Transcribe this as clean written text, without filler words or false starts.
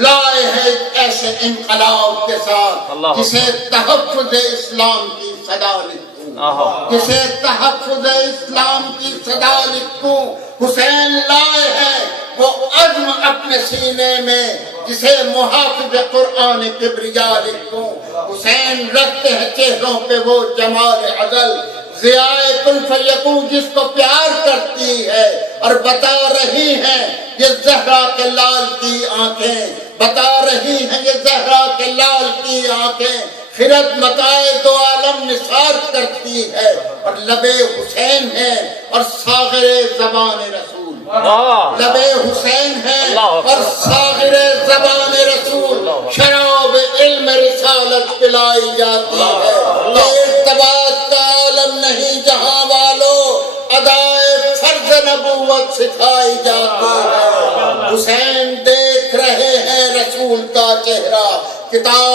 لائے ہیں ایسے انقلاب کے ساتھ جسے تحفظ اسلام کی صدا لکھوں، جسے تحفظ اسلام کی صدا لکھوں۔ حسین لائے ہیں وہ عزم اپنے سینے میں جسے محافظ قرآن کبریا لکھوں۔ حسین رکھتے ہیں چہروں پہ وہ جمال ازل، ضیائے کن فیکون جس کو پیار کرتی ہے، اور بتا رہی ہیں یہ زہرا کے لال کی آنکھیں، بتا رہی ہیں یہ زہرا کے لال کی آنکھیں، خرد متائے دو عالم نثار کرتی ہے، اور لبے حسین ہیں اور ساغر زبان رسول، لبے حسین ہیں اور ساغر زبان رسول، شراب علم رسالت پلائی جاتی ہے، ارتباط کا عالم نہیں جہاں والو، ادائے فرض نبوت سکھائی جاتی ہے۔ حسین دیکھ رہے ہیں رسول کا چہرہ، کتاب